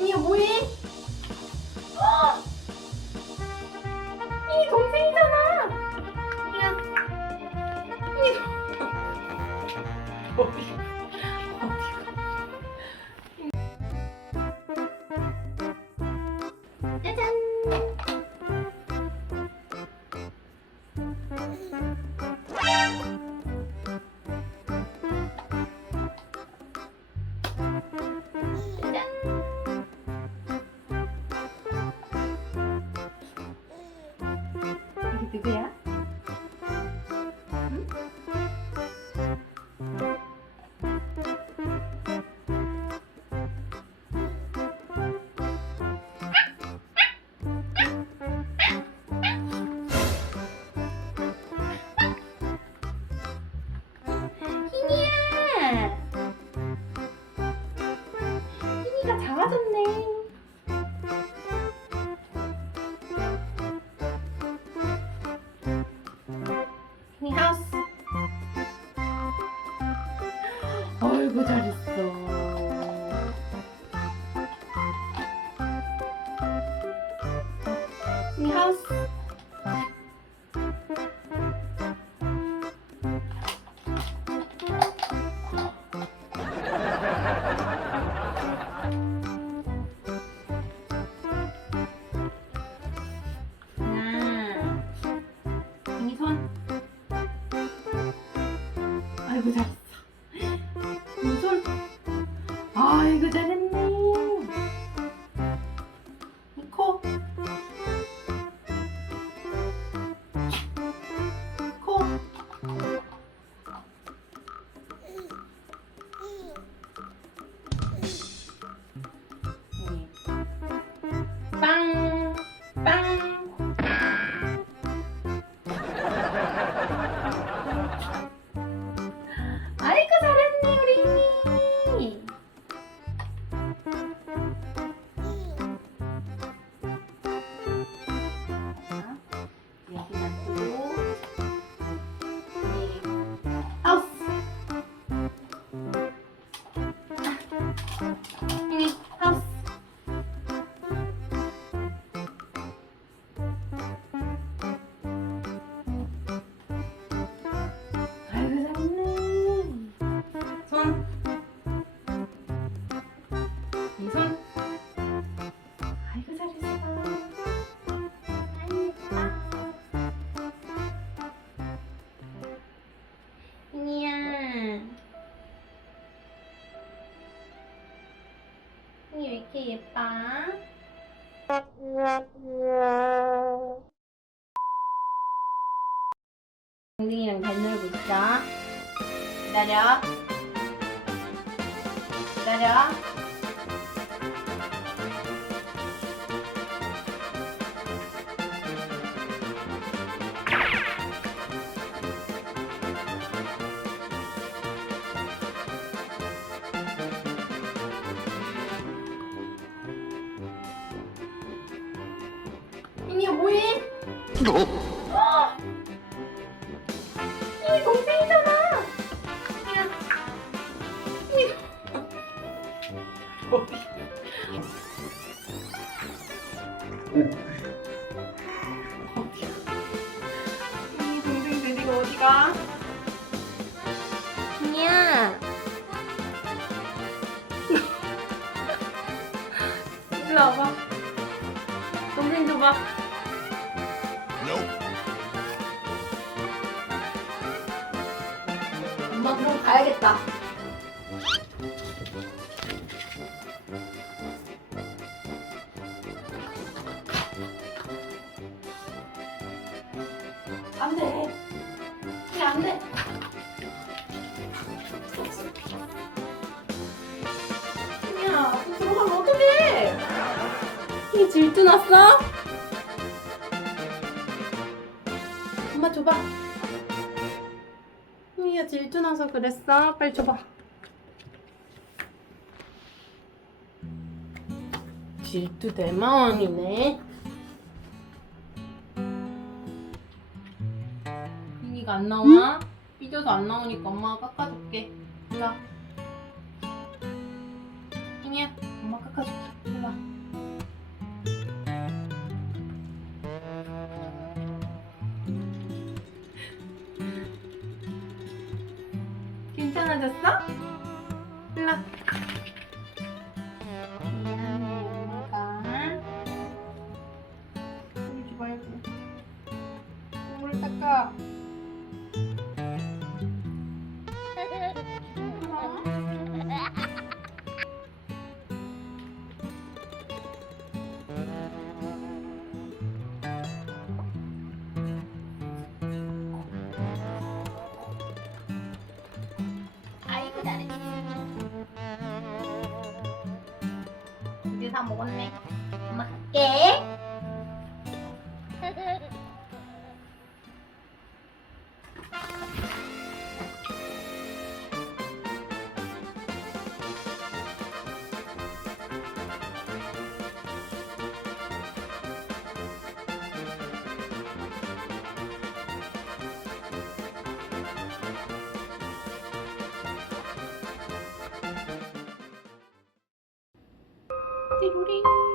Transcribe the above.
흰이야 뭐해? 흰이 동생이잖아. 흰이야. 흰이 어디가? 짜잔. 이게 누구야? 응? 흰이야! 흰이가 작아졌네. 흰이 하우스. 아이고 잘했어. 흰이 하우스. 흰이 손. 아이고 잘했어. 흰이 손. 아이고 잘했네. 이 코. 코. 빵. 빵. 아이고 잘했네 우리 흰이. 여기 놔두고 하우스. 흰이 하우스. 아이고 잘했네. 손. 이 손. 아이고 잘했어. 흰이야. 흰이 왜 이렇게 예뻐? 동생이랑 잘 놀고 있어. 기다려. 기다려. 흰이야 뭐해? 흰이 동생이잖아. 흰이야. 흰이 어디? 흰이 동생 데리고 어디가? 흰이야. 일로 와봐. 동생 줘봐. 엄마 그럼 가야겠다. 안 돼. 그래 안 돼. 야, 들어가면 어떡해? 이 질투 났어? 엄마 줘봐. 흰이가 질투나서 그랬어? 빨리 줘봐. 질투 대마왕이네. 흰이가 안 나와? 삐져서 안 나오니까 엄마가 깎아줄게. 자. 핑이야, 엄마 깎아줄게. 이리 와. 괜찮아졌어? 일로 와. 미안해, 엄마가. 울지 말고. 물 닦아. 아이고 잘했어. 이제 다 먹었네. 엄마 갈게. 띠로링.